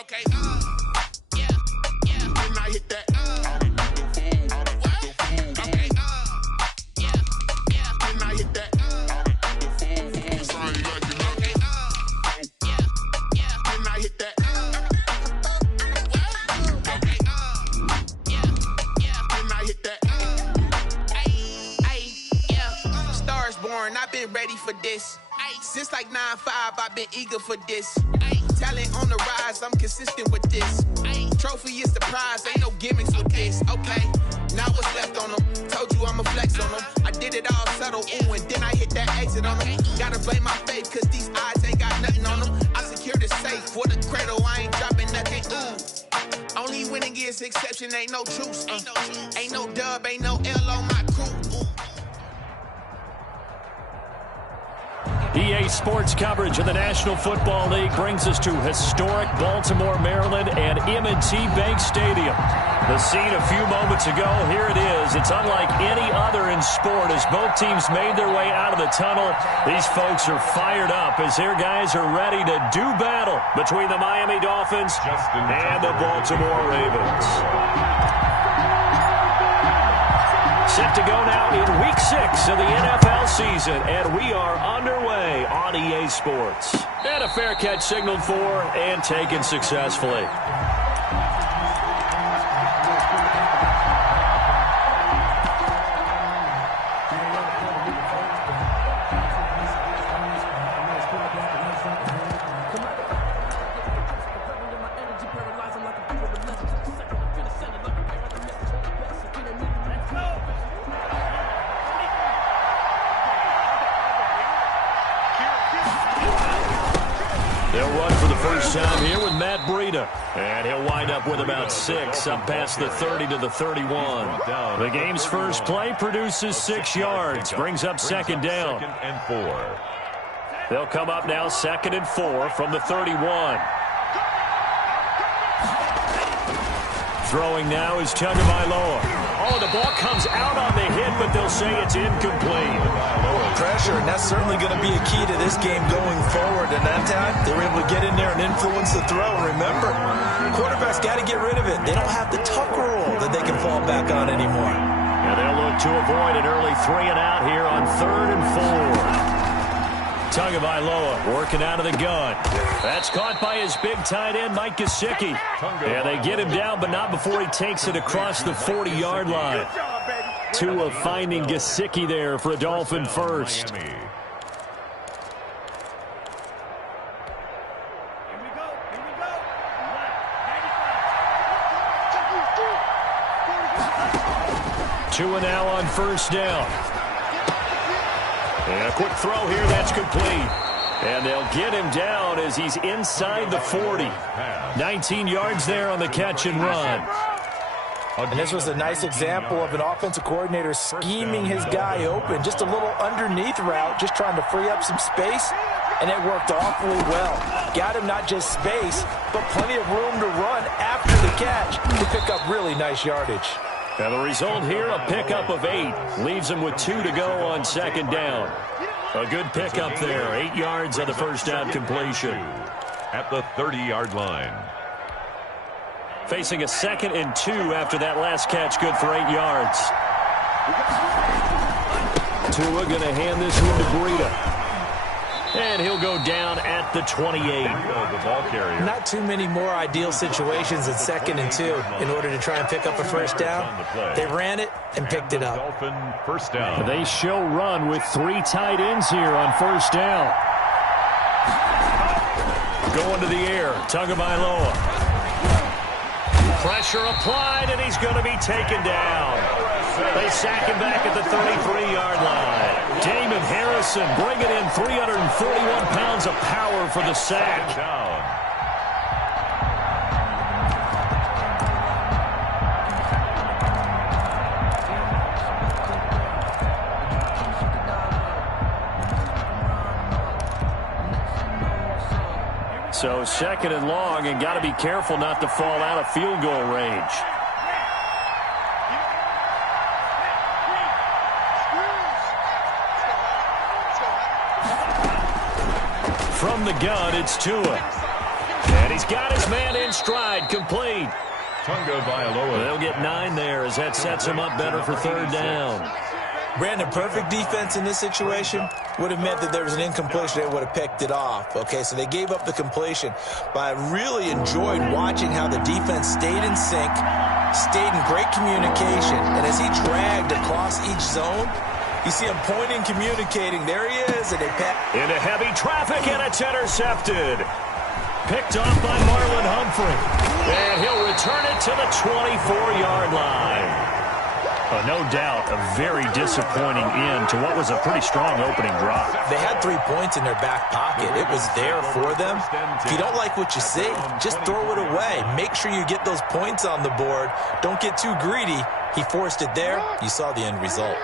Okay. Yeah. When I hit that. Okay. Yeah. When I hit that. When I hit that. I've been ready for this. Since like 9-5, I've been eager for this. Talent on the rise, I'm consistent with this. Trophy is the prize, ain't no gimmicks with this. Okay, now what's left on them? Told you I'ma flex on them. I did it all subtle, ooh, and then I hit that exit on them. Gotta blame my faith, cause these eyes ain't got nothing on them. I secured the safe for the cradle, I ain't dropping nothing, ooh. Only winning is exception, ain't no truce. Ain't no dub, ain't no L on my crew. EA Sports coverage of the National Football League brings us to historic Baltimore, Maryland, and M&T Bank Stadium. The scene a few moments ago, here it is. It's unlike any other in sport as both teams made their way out of the tunnel. These folks are fired up as their guys are ready to do battle between the Miami Dolphins and the Baltimore Ravens. Set to go now in Week 6 of the NFL season, and we are underway on EA Sports. And a fair catch signaled for and taken successfully. Time here with Matt Breida, and he'll wind up with about 6 up past the 30 to the 31. The game's first play produces 6 yards, brings up second down. They'll come up now 2nd and 4 from the 31. Throwing now is Tagovailoa. Oh, the ball comes out on the hit, but they'll say it's incomplete. Pressure, and that's certainly going to be a key to this game going forward. And that time, they were able to get in there and influence the throw. And remember, quarterbacks got to get rid of it. They don't have the tuck rule that they can fall back on anymore. And they'll look to avoid an early 3 and out here on 3rd and 4. Tagovailoa working out of the gun. That's caught by his big tight end, Mike Gesicki. And they get him down, but not before he takes it across the 40-yard line. Tua finding Gesicki there for a Dolphin first. Tua now on first down. And a quick throw here, that's complete. And they'll get him down as he's inside the 40. 19 yards there on the catch and run. And this was a nice example of an offensive coordinator scheming his guy open. Just a little underneath route, just trying to free up some space. And it worked awfully well. Got him not just space, but plenty of room to run after the catch to pick up really nice yardage. Now the result here, a pickup of 8. Leaves him with 2 to go on second down. A good pickup there. 8 yards on the first down completion. At the 30-yard line. Facing a 2nd and 2 after that last catch, good for 8 yards. Tua going to hand this one to Breida. And he'll go down at the 28. The ball carrier. Not too many more ideal situations at 2nd and 2 in order to try and pick up a first down. They ran it and picked it up. Dolphin first down. They show run with 3 tight ends here on first down. Going to the air, Tagovailoa. Pressure applied, and he's going to be taken down. They sack him back at the 33-yard line. Damon Harrison bringing in 341 pounds of power for the sack. So 2nd and long, and got to be careful not to fall out of field goal range. From the gun, it's Tua. And he's got his man in stride, complete. They'll get 9 there as that sets him up better for third down. Brandon, perfect defense in this situation would have meant that there was an incompletion. They would have picked it off. Okay, so they gave up the completion. But I really enjoyed watching how the defense stayed in sync, stayed in great communication. And as he dragged across each zone, you see him pointing, communicating. There he is. And they into heavy traffic, and it's intercepted. Picked off by Marlon Humphrey. And he'll return it to the 24-yard line. No doubt a very disappointing end to what was a pretty strong opening drive. They had 3 points in their back pocket. It was there for them. If you don't like what you see, just throw it away. Make sure you get those points on the board. Don't get too greedy. He forced it there. You saw the end result.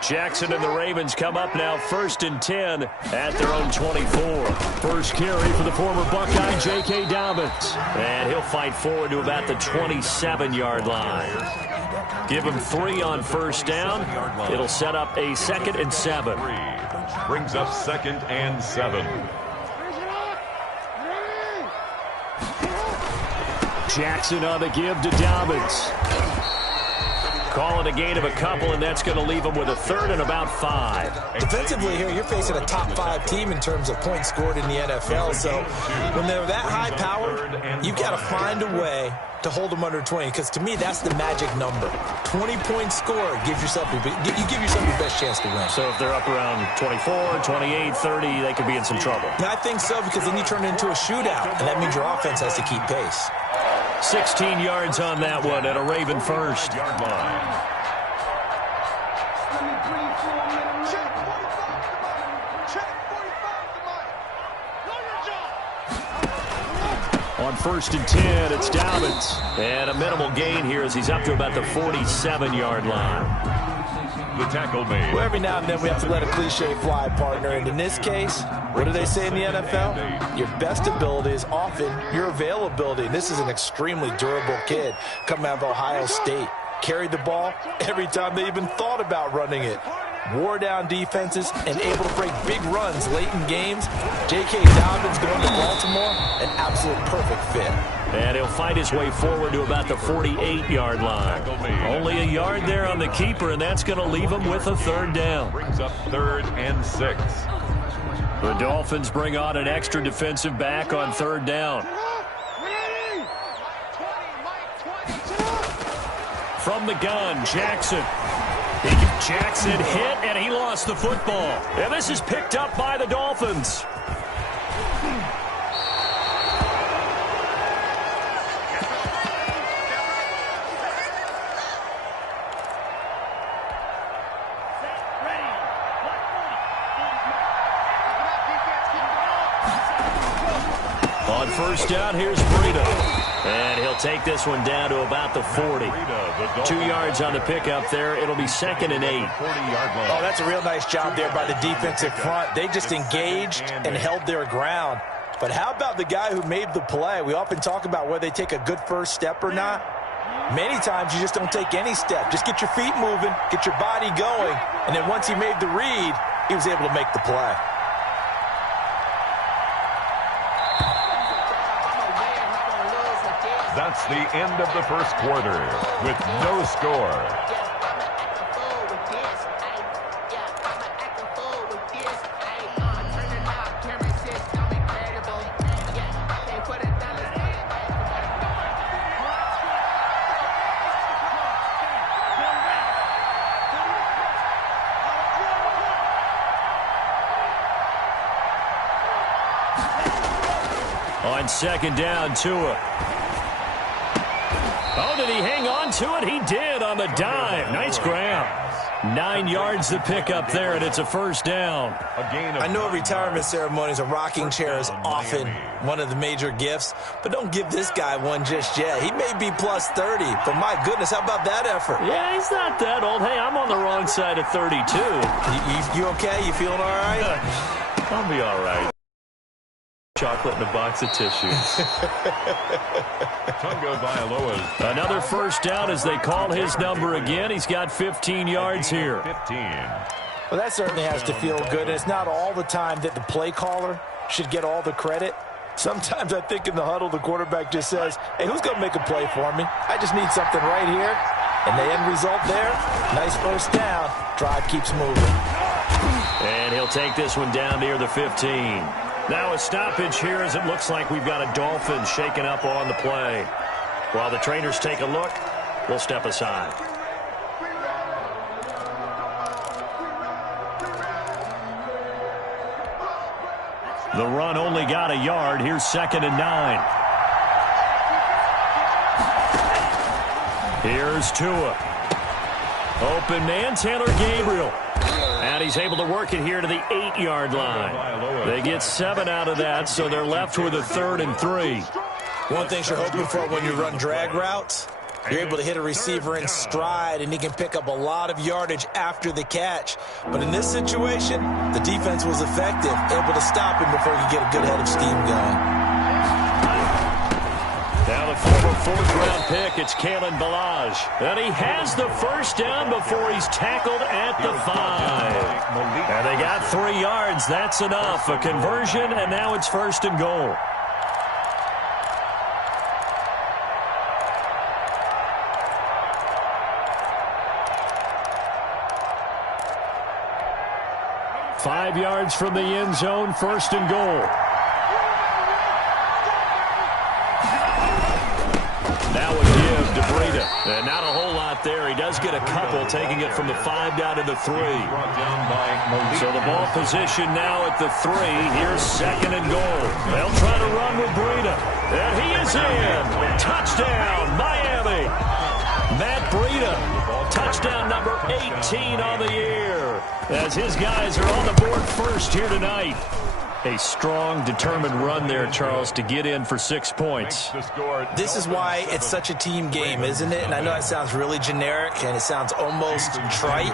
Jackson and the Ravens come up now 1st and 10 at their own 24. First carry for the former Buckeye, J.K. Dobbins. And he'll fight forward to about the 27-yard line. Give him 3 on first down. It'll set up a 2nd and 7. Brings up 2nd and 7. Jackson on the give to Dobbins. Call it a gain of a couple, and that's going to leave them with a 3rd and about 5. Defensively here, you're facing a top 5 team in terms of points scored in the NFL. So when they're that high powered, you've got to find a way to hold them under 20, because to me, that's the magic number. 20 points scored gives yourself you give yourself your best chance to win. So if they're up around 24, 28, 30, they could be in some trouble. I think so, because then you turn it into a shootout, and that means your offense has to keep pace. 16 yards on that one at a Raven first. Yard line. On 1st and 10, it's Dobbins. And a minimal gain here as he's up to about the 47-yard line. The tackle made. Well, every now and then we have to let a cliche fly, partner. And in this case, what do they say in the NFL? Your best ability is often your availability. This is an extremely durable kid coming out of Ohio State. Carried the ball every time they even thought about running it. Wore down defenses and able to break big runs late in games. J.K. Dobbins going to Baltimore, an absolute perfect fit. And he'll fight his way forward to about the 48-yard line. Only a yard there on the keeper, and that's going to leave him with a 3rd down. Brings up 3rd and 6. The Dolphins bring on an extra defensive back on 3rd down. From the gun, Jackson. Jackson hit, and he lost the football. And this is picked up by the Dolphins. On 1st down, here's Breida. And he'll take this one down to about the 40. 2 yards on the pickup there. It'll be 2nd and 8. Oh, that's a real nice job there by the defensive front. They just engaged and held their ground. But how about the guy who made the play? We often talk about whether they take a good first step or not. Many times you just don't take any step. Just get your feet moving, get your body going. And then once he made the read, he was able to make the play. That's the end of the first quarter with no score. On 2nd down, Tua. Oh, did he hang on to it? He did on the dive. Nice grab. 9 yards to pick up there, and it's a 1st down. I know retirement ceremonies, a rocking chair is often one of the major gifts, but don't give this guy one just yet. He may be plus 30, but my goodness, how about that effort? Yeah, he's not that old. Hey, I'm on the wrong side of 32. You okay? You feeling all right? I'll be all right. Chocolate in a box of tissues. Another 1st down as they call his number again. He's got 15 yards here. 15. Well, that certainly has to feel good. And it's not all the time that the play caller should get all the credit. Sometimes I think in the huddle, the quarterback just says, hey, who's going to make a play for me? I just need something right here. And the end result there, nice first down. Drive keeps moving. And he'll take this one down near the 15. Now a stoppage here as it looks like we've got a Dolphins shaking up on the play. While the trainers take a look, we'll step aside. The run only got a yard. Here's 2nd and 9. Here's Tua. Open man, Taylor Gabriel. And he's able to work it here to the 8-yard line. They get 7 out of that, so they're left with a 3rd and 3. One thing you're hoping for when you run drag routes, you're able to hit a receiver in stride, and he can pick up a lot of yardage after the catch. But in this situation, the defense was effective, able to stop him before he could get a good head of steam going. Now the former 4th-round pick, it's Kalen Ballage. And he has the first down before he's tackled at the 5. And they got 3 yards. That's enough. A conversion, and now it's 1st and goal. Five yards from the end zone, 1st and goal. Now a give to Breida. And not a whole lot there. He does get a couple, taking it from the 5 down to the 3. So the ball position now at the 3. Here's 2nd and goal. They'll try to run with Breida. And he is in. Touchdown, Miami. Matt Breida, touchdown number 18 on the year, as his guys are on the board first here tonight. A strong, determined run there, Charles, to get in for 6 points. This is why it's such a team game, isn't it? And I know that sounds really generic, and it sounds almost trite,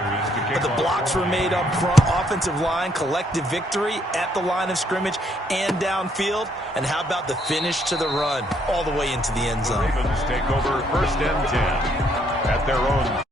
but the blocks were made up front, offensive line, collective victory at the line of scrimmage and downfield. And how about the finish to the run all the way into the end zone? Ravens take over 1st and 10 at their own